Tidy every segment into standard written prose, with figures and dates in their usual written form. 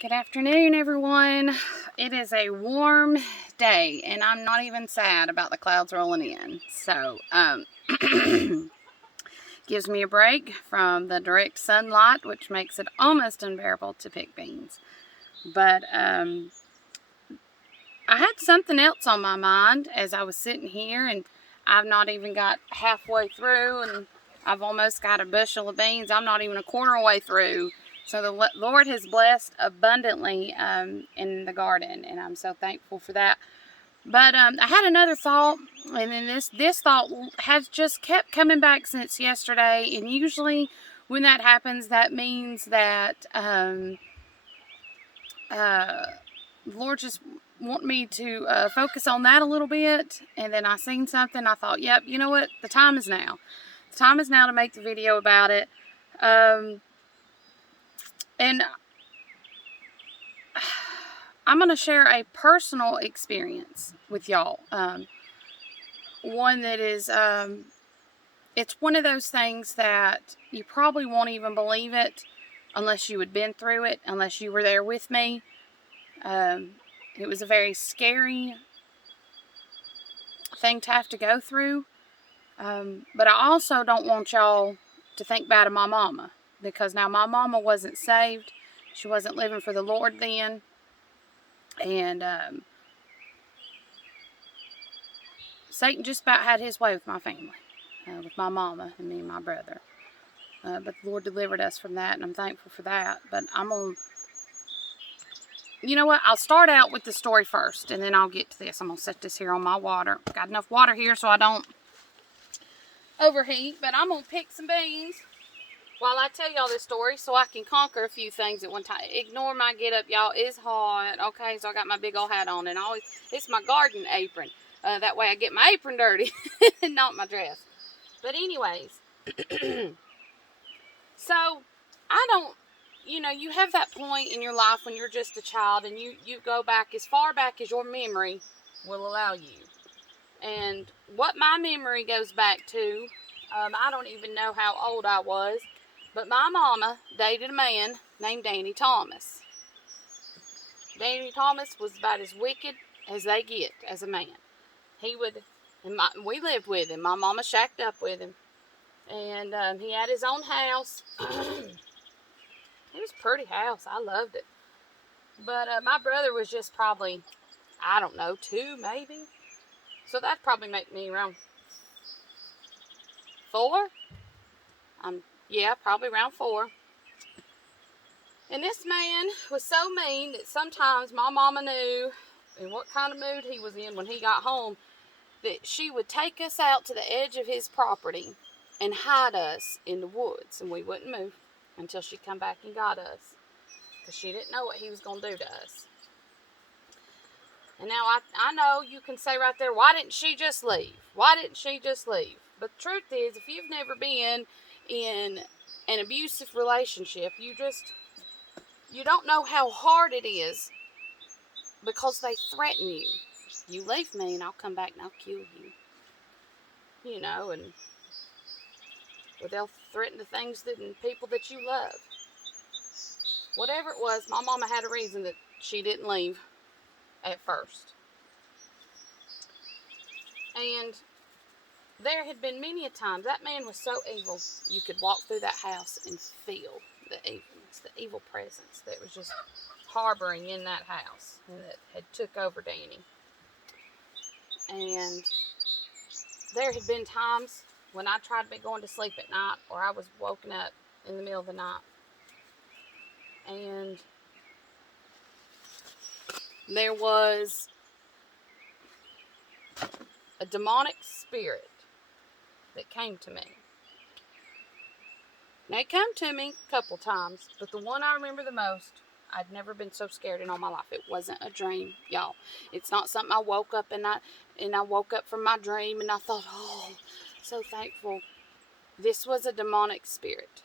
Good afternoon, everyone. It is a warm day, and I'm not even sad about the clouds rolling in. So, gives me a break from the direct sunlight, which makes it almost unbearable to pick beans. But I had something else on my mind as I was sitting here, and I've not even got halfway through, and I've almost got a bushel of beans. I'm not even a quarter way through. So the Lord has blessed abundantly in the garden, and I'm so thankful for that. But I had another thought, and then this thought has just kept coming back since yesterday. And usually, when that happens, that means that Lord just want me to focus on that a little bit. And then I seen something. I thought, yep, you know what? The time is now. The time is now to make the video about it. And I'm going to share a personal experience with y'all. One that is, it's one of those things that you probably won't even believe it unless you had been through it, unless you were there with me. It was a very scary thing to have to go through. But I also don't want y'all to think bad of my mama, because now my mama wasn't saved. She wasn't living for the Lord then. And Satan just about had his way with my family, with my mama and me and my brother. But the Lord delivered us from that, and I'm thankful for that. But you know what? I'll start out with the story first, and then I'll get to this. I'm going to set this here on my water. Got enough water here so I don't overheat, but I'm going to pick some beans while I tell y'all this story so I can conquer a few things at one time. Ignore my get up, y'all. It's hot. Okay, so I got my big old hat on, and it's my garden apron. That way I get my apron dirty and not my dress. But anyways, so I don't, you have that point in your life when you're just a child, and you go back as far back as your memory will allow you. And what my memory goes back to, I don't even know how old I was, but my mama dated a man named Danny Thomas. Danny Thomas was about as wicked as they get as a man. We lived with him. My mama shacked up with him. And he had his own house. It was a pretty house. I loved it. But my brother was just probably, I don't know, 2 maybe. So that'd probably make me around 4. Yeah, probably around 4. And this man was so mean that sometimes my mama knew in what kind of mood he was in when he got home, that she would take us out to the edge of his property and hide us in the woods, and we wouldn't move until she come back and got us, because she didn't know what he was going to do to us. And now I know you can say right there, why didn't she just leave? Why didn't she just leave? But the truth is, if you've never been in an abusive relationship, you don't know how hard it is, because they threaten you. You leave me and I'll come back and I'll kill you. And they'll threaten the things and people that you love. Whatever it was, my mama had a reason that she didn't leave at first. And there had been many a time, that man was so evil, you could walk through that house and feel the evilness, the evil presence that was just harboring in that house, and that had took over Danny. And there had been times when I tried to be going to sleep at night, or I was woken up in the middle of the night, and there was a demonic spirit that came to me. Now, it came to me a couple times, but the one I remember the most, I'd never been so scared in all my life. It wasn't a dream, y'all. It's not something I woke up and I woke up from my dream and I thought, oh, so thankful. This was a demonic spirit.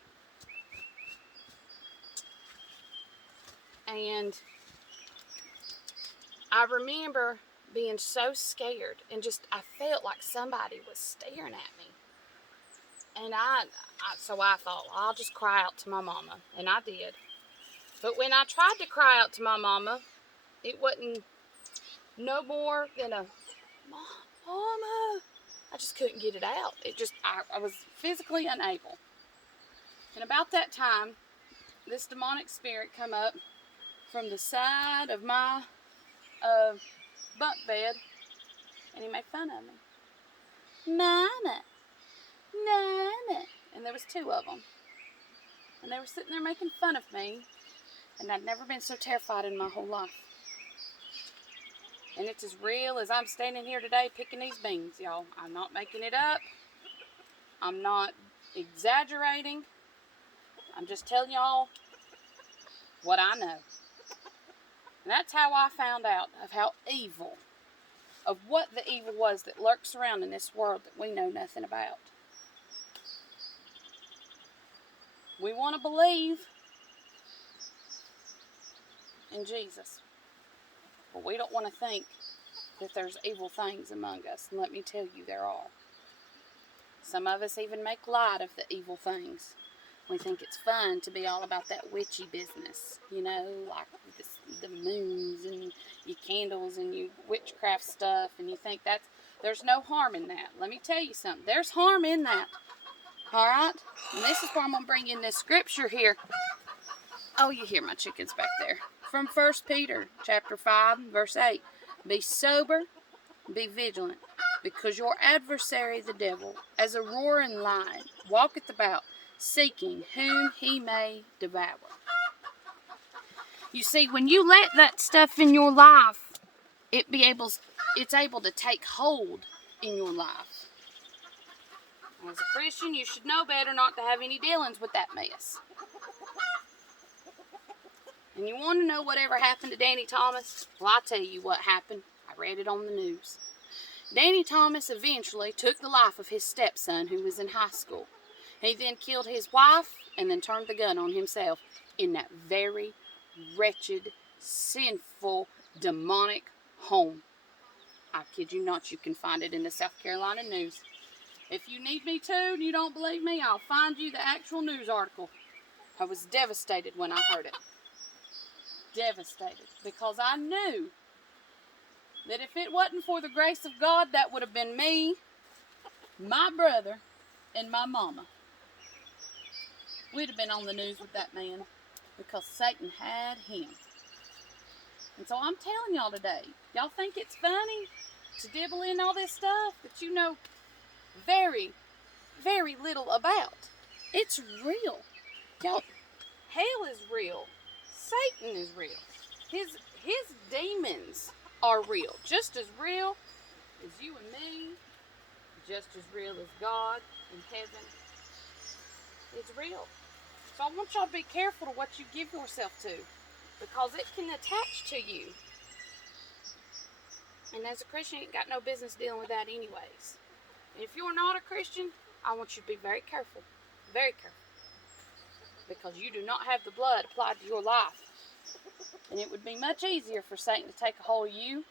And I remember being so scared, and I felt like somebody was staring at me. And so I thought, I'll just cry out to my mama. And I did. But when I tried to cry out to my mama, it wasn't no more than a, Mama. I just couldn't get it out. I was physically unable. And about that time, this demonic spirit come up from the side of my bunk bed, and he made fun of me. Mama, Mama. And there was 2 of them. And they were sitting there making fun of me, and I'd never been so terrified in my whole life. And it's as real as I'm standing here today picking these beans, y'all. I'm not making it up. I'm not exaggerating. I'm just telling y'all what I know. And that's how I found out of how evil, of what the evil was that lurks around in this world that we know nothing about. We want to believe in Jesus, but we don't want to think that there's evil things among us. And let me tell you, there are. Some of us even make light of the evil things. We think it's fun to be all about that witchy business, you know, like the moons and your candles and your witchcraft stuff, and you think there's no harm in that. Let me tell you something. There's harm in that. All right? And this is where I'm going to bring in this scripture here. Oh, you hear my chickens back there. From 1 Peter chapter 5, verse 8. Be sober, be vigilant, because your adversary the devil, as a roaring lion, walketh about, seeking whom he may devour. You see, when you let that stuff in your life, it's able to take hold in your life. As a Christian, you should know better not to have any dealings with that mess. And you want to know whatever happened to Danny Thomas? Well, I'll tell you what happened. I read it on the news. Danny Thomas eventually took the life of his stepson who was in high school. He then killed his wife and then turned the gun on himself in that very wretched, sinful, demonic home. I kid you not, you can find it in the South Carolina news. If you need me to and you don't believe me, I'll find you the actual news article. I was devastated when I heard it. Devastated. Because I knew that if it wasn't for the grace of God, that would have been me, my brother, and my mama. We'd have been on the news with that man because Satan had him. And so I'm telling y'all today, y'all think it's funny to dibble in all this stuff that you know very, very little about. It's real. Y'all, hell is real. Satan is real. His demons are real. Just as real as you and me. Just as real as God in heaven. It's real. So I want y'all to be careful to what you give yourself to, because it can attach to you. And as a Christian, you ain't got no business dealing with that anyways. And if you're not a Christian, I want you to be very careful. Very careful. Because you do not have the blood applied to your life. And it would be much easier for Satan to take a hold of you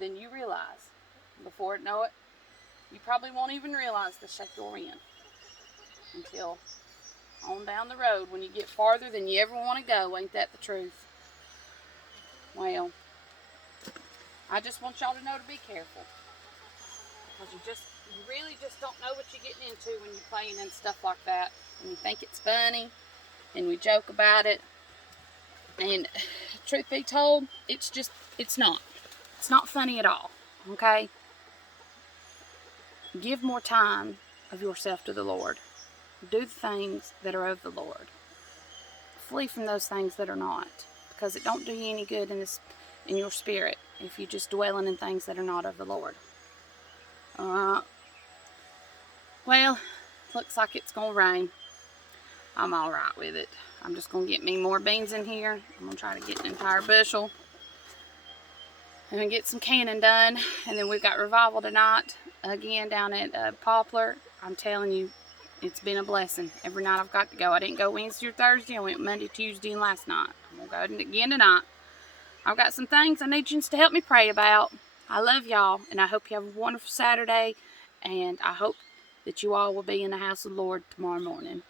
than you realize. Before you know it, you probably won't even realize the shape you're in until on down the road when you get farther than you ever want to go. Ain't that the truth? Well, I just want y'all to know to be careful. Because you really just don't know what you're getting into when you're playing and stuff like that. And you think it's funny, and we joke about it. And truth be told, it's not. It's not funny at all, okay? Give more time of yourself to the Lord. Do the things that are of the Lord. Flee from those things that are not, because it don't do you any good in your spirit if you're just dwelling in things that are not of the Lord. Well, looks like it's going to rain. I'm alright with it. I'm just going to get me more beans in here. I'm going to try to get an entire bushel. And get some canning done. And then we've got revival tonight. Again, down at Poplar. I'm telling you, it's been a blessing. Every night I've got to go. I didn't go Wednesday or Thursday. I went Monday, Tuesday, and last night. I'm going to go again tonight. I've got some things I need you to help me pray about. I love y'all. And I hope you have a wonderful Saturday. And I hope that you all will be in the house of the Lord tomorrow morning.